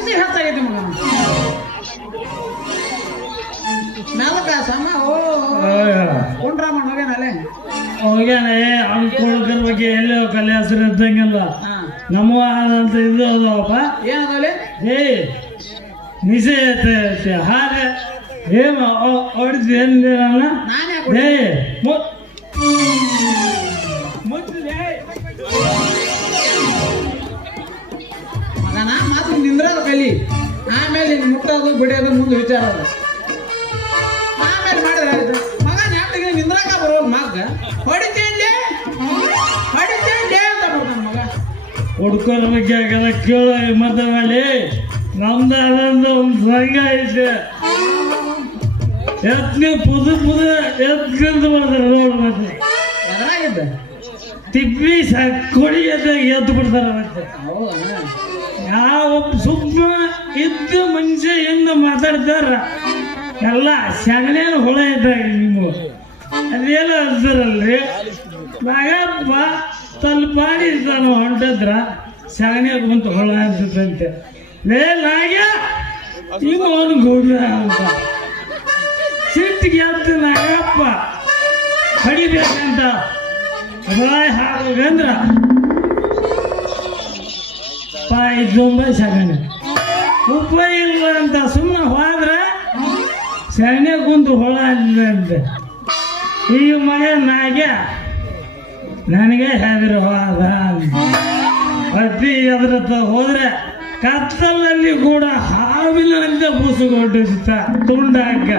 ಮಿಸಿ ಹೆಚ್ಚಾಗೈತಿ ಮಗ ನಾಲ್ಕ ಸಮ ಓ ಕುಂಡ್ರಾಮಣ್ಣ ಹೋಗ್ಯಾನಲ್ಲೇ ಹೋಗ್ಯಾನೆ ಅವ್ನ ಕೊಡೋದ್ರ ಬಗ್ಗೆ ಎಲ್ಲೋ ಕಲೆ ಹೆಸರು ಇದ್ದಂಗಿಲ್ಲ ನಮ್ಮ ಅಂತ ಇದು ಅದಪ್ಪ ಏನದಲ್ಲೇ ಏ ನಿಸೆ ಐತೆ ಹಾರ ಏಮ ಹೊಡಿದ್ ಏನ್ ನಾನೇ ಏ ಮಗನ ಮಾತು ನಿಂದ್ರದ ಕಲಿ ಆಮೇಲೆ ಮುಟ್ಟೋದು ಬಿಡೋದು ಮುಂದೆ ವಿಚಾರ ಅದು ಆಮೇಲೆ ಮಾಡಿದ್ರೆ ಆಯ್ತು ಮಗ ನಾಟಿಗೆ ನಿಂದ್ರಾಕ ಬರೋದು ಮಗ ಹೊಡಿತೇಂಡೆ ಅಂತ ಬರ್ತಾನ ಮಗ ಹುಡ್ಕೋರ ಬಗ್ಗೆ ಆಗಲ್ಲ ಕೇಳೋ ಮತ್ತೆ ಮಾಡಿ ನಮ್ದು ಅದೊಂದು ಒಂದು ಸಂಘ ಐತೆ ಎತ್ಗೆ ಪುದು ಎತ್ಕಂತ ಮಾಡ್ತಾರೆ ನೋಡು ಮತ್ತೆ ಎದುರಾಗಿದ್ದ ತಿಪ್ಪಿ ಕೊಡಿ ಎದ್ದು ಬಿಡ್ತಾರೆ ಮತ್ತೆ ಹೌದಾ ಯಾವ ಸುಮ್ಮ ಇದ್ದು ಮನುಷ್ಯ ಹೆಂಗ ಮಾತಾಡ್ತಾರ ಎಲ್ಲ ಸಗಣಿಯನ್ನು ಹುಳ ಇದ್ದಾಗ ನೀವು ಅದೇನೋ ಅಂತಾರಲ್ರಿ ನಾಗಪ್ಪ ತಲ್ಪಾಡಿ ತಾನು ಹೊಂಟಿದ್ರ ಸಗಣಿ ಕುಂತ ಹುಳ ಅಂತಂತೆ ಲೇ ನಾಗ್ಯ ಈಗ ಅವನು ಗೌಡ ಅಂತ ಸಿಟ್ಟಿಗೆ ಎದ್ದು ನಾಗಪ್ಪ ಹೊಡಿಬೇಕಂತ ರಾಯ್ ಹಾಕೋಗಂದ್ರ ಪಾಯಿ ತುಂಬ ಸಗಣಿ ಉಪ್ಪ ಇಲ್ಲ ಅಂತ ಸುಮ್ಮನೆ ಹೋದ್ರೆ ಸಗಣಿ ಕುಂತು ಹೊಳ ಅಂತೆ ಈ ಮಗ ನಾಗ್ಯ ನನಗೆ ಹೆದರಿ ಹೋದ ಅತಿ ಎದ್ರತ್ತ ಹೋದ್ರೆ ಕತ್ತಲಲ್ಲಿ ಕೂಡ ಹಾವಿನಂತೆ ಬೂಸುಗೊಂಡಿರ್ತ ತುಂಡ ಹಗ್ಗ